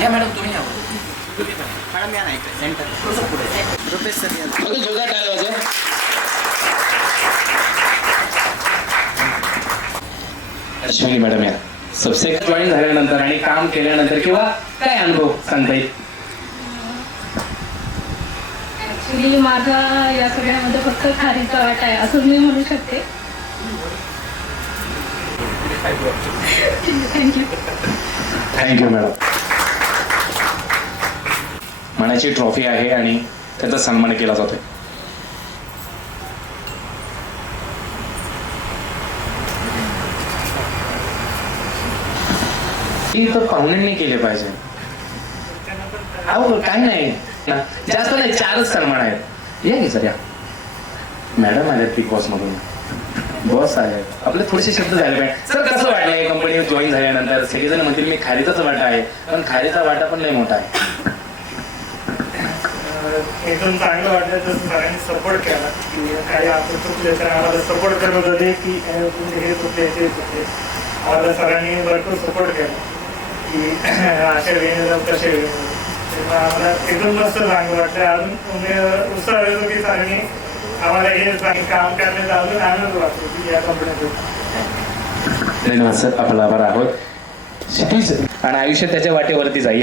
या मॅडम तुम्ही या मॅडम या नाही सेंटर थोडंसं पुढे रुपेश सर या जोरदार टाळ्या वाजवा. अश्विनी मॅडम या सबसे जॉईन झाल्यानंतर आणि काम केल्यानंतर किंवा काय अनुभव सांगता येईल? ऍक्च्युली माझा या सगळ्यामध्ये फक्त खारीचा वाटा आहे असं मी म्हणू शकते. थँक्यू. Thank you madam. मनाची ट्रॉफी आहे आणि त्याचा सन्मान केला जातोय. ही तर पाहुण्यांनी केले पाहिजे. अहो काय नाही जास्त नाही 4च सन्मान आहेत. या की सर या. मॅडम आल्यात बिग बॉस मधून. बॉस आहेत आपले थोडेसे शब्द झाले पाहिजे. सर कसं वाटलं या कंपनीत जॉईन झाल्यानंतर? सगळेजण म्हणतील मी खारीचाच वाटा आहे पण खारीचा वाटा पण नाही मोठा आहे. एकदम चांगलं वाटलं जसं सगळ्यांनी सपोर्ट केला की काही आपण चुकले तर आम्हाला सपोर्ट करत होते की हे चुकले ते चुकले. आम्हाला सगळ्यांनी भरपूर सपोर्ट केला की अशा वेळेला जाऊ तशा वेळेला. तेव्हा आम्हाला एकदम मस्त चांगलं वाटलं. अजून उत्साह येतो की सगळ्यांनी आम्हाला हे काम करण्याचा अजून आनंद वाटतो की या कंपनीतून. धन्यवाद सर. आपला आभार आहोत. क्षितिज आणि आयुष्य त्याच्या वाटेवरती जाई.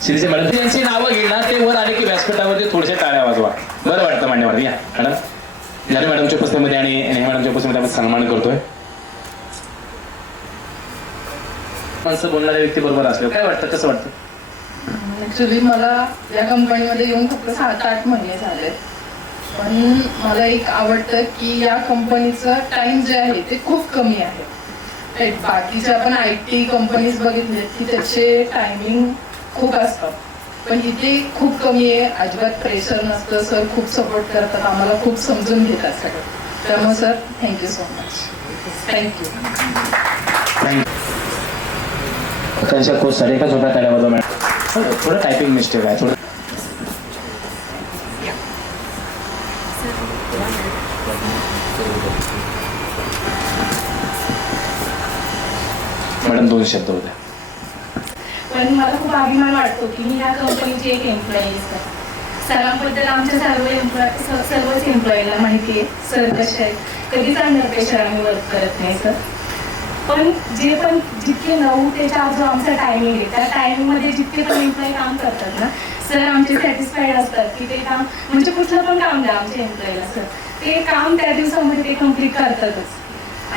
क्षितिज मॅडम यांची नावं घेणार ते वर आले की व्यासपीठावरती थोडेसे टाळ्या वाजवा. बरं वाटतं मान्यवर. या मॅडम. ज्याने मॅडमच्या उपस्थितीमध्ये आणि नेहा मॅडमच्या उपस्थितीमध्ये आपण सन्मान करतोय. माणसं बोलणाऱ्या व्यक्ती बरोबर असले काय वाटतं? कसं वाटतं? ऍक्च्युली मला या कंपनीमध्ये येऊन फक्त 7-8 महिने झाले पण मला एक आवडतं की या कंपनीचं टाइम जे आहे ते खूप कमी आहे. बाकीच्या आपण IT कंपनीज बघितले की त्याचे टायमिंग खूप असतात पण इथे खूप कमी आहे. अजिबात प्रेशर नसतं. सर खूप सपोर्ट करतात आम्हाला. खूप समजून घेतात सगळं. त्यामुळे sir thank you so much. Thank you. त्यांच्या खूप सारे एका झोप्यात आल्या बघा मॅडम. थोडं टायपिंग मिस्टेक आहे. थोडं मॅडम 2 शब्द होत्या. पण मला खूप अभिमान वाटतो की मी ह्या कंपनीची एक एम्प्लॉई आहे. सरांबद्दल आमच्या सर्वच एम्प्लॉईला माहिती आहे सर कसे आहेत. कधीच अंडर प्रेशर आम्ही वर्क करत नाही सर. पण जितके 9 ते 4 जो आमचा टायमिंग आहे त्या टायमिंगमध्ये जितके पण एम्प्लॉई काम करतात ना सर आमचे सॅटिस्फाईड असतात की ते काम म्हणजे कुठलं पण काम द्या आमच्या एम्प्लॉईला सर ते काम त्या दिवसामध्ये ते कम्प्लीट करतातच.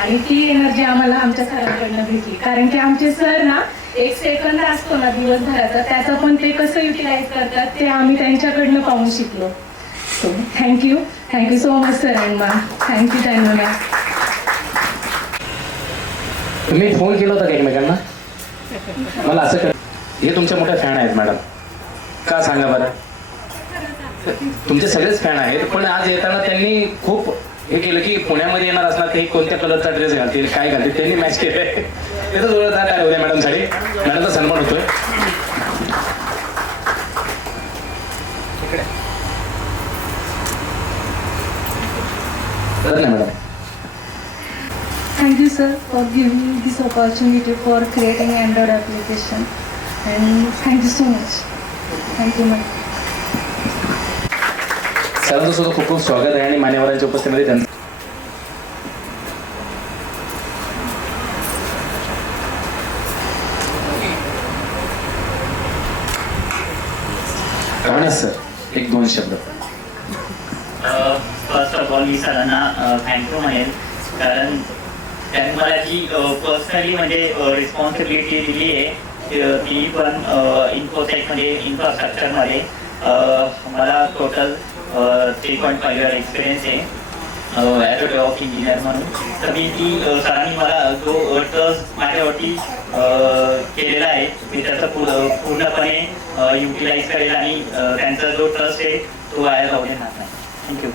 आणि ती एनर्जी आम्हाला आमच्या सरांकडनं भेटली कारण की आमचे सर ना 1 सेकंद असतो ना दिवसभराचा त्याचं पण ते कसं युटिलाइज करतात ते आम्ही त्यांच्याकडनं पाहून शिकलो. So thank you so much sir and ma'am. Thank you ma'am. तुम्ही फोन केला होता का एकमेकांना? मला असं हे तुमच्या मोठ्या फॅन आहेत मॅडम. का सांगा बरं? तुमचे सगळेच फॅन आहेत पण आज येताना त्यांनी खूप हे केलं की पुण्यामध्ये येणार असणार ते कोणत्या कलरचा ड्रेस घालतील काय घालतील त्यांनी मॅच केलंय. त्याचं जोरदार काय होत्या मॅडम साठी. मॅडमचा सन्मान होतोय. Madam. Thank you sir for giving me this opportunity for creating Android application and thank you so much. Thank you ma'am. सरांचं सुद्धा खूप खूप स्वागत आहे आणि मान्यवरांच्या उपस्थितीमध्ये त्यांचं सर 1-2 शब्द. फर्स्ट ऑफ ऑल मी सरांना थँक्यू म्हणेल कारण त्यांनी मला जी पर्सनली म्हणजे रिस्पॉन्सिबिलिटी दिली आहे ती पण इन्फोटेकमध्ये इन्फ्रास्ट्रक्चरमध्ये मला टोटल 3.5 year एक्सपिरियन्स आहे ॲज अ डेव्हलप इंजिनियर म्हणून. तर मी ती सरांनी मला जो ट्रस्ट माझ्यावरती केलेला आहे मी त्याचा पूर्णपणे युटिलाइज करेल आणि त्यांचा जो ट्रस्ट आहे तो वाया जाऊ देणार नाही. थँक्यू.